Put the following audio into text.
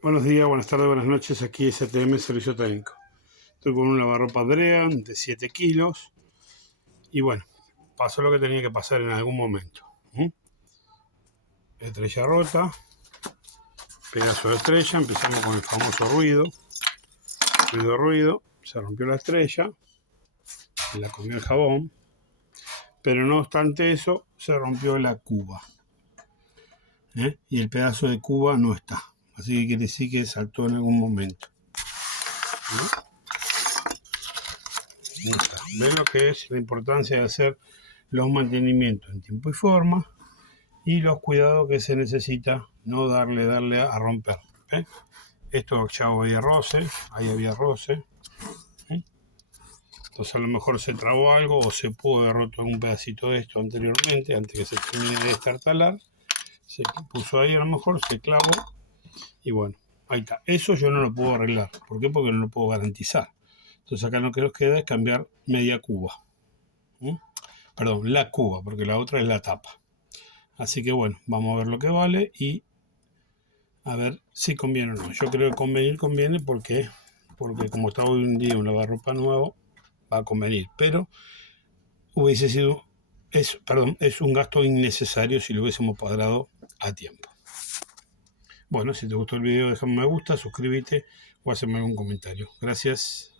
Buenos días, buenas tardes, buenas noches. Aquí es STM Servicio Técnico. Estoy con un lavarropa Drean de 7 kilos. Y bueno, pasó lo que tenía que pasar en algún momento. Estrella rota, pedazo de estrella. Empezamos con el famoso ruido. Ruido. Se rompió la estrella. La comió el jabón. Pero no obstante eso, se rompió la cuba. Y el pedazo de cuba no está. Así que quiere decir que saltó en algún momento. Ven lo que es la importancia de hacer los mantenimientos en tiempo y forma y los cuidados que se necesita, no darle a romper. Esto ya había roce, ahí había roce. Entonces a lo mejor se trabó algo o se pudo haber roto un pedacito de esto anteriormente, antes que se termine de destartalar. Se puso ahí, a lo mejor se clavó y bueno, ahí está. Eso yo no lo puedo arreglar. ¿Por qué? Porque no lo puedo garantizar. Entonces acá lo que nos queda es cambiar media cuba. Perdón, la cuba, porque la otra es la tapa. Así que bueno, vamos a ver lo que vale y a ver si conviene o no. Yo creo que conviene porque como está hoy en día un lavarropa nuevo, va a convenir. Pero hubiese sido, es un gasto innecesario si lo hubiésemos pagado a tiempo. Bueno, si te gustó el video, déjame un me gusta, suscríbete o hazme algún comentario. Gracias.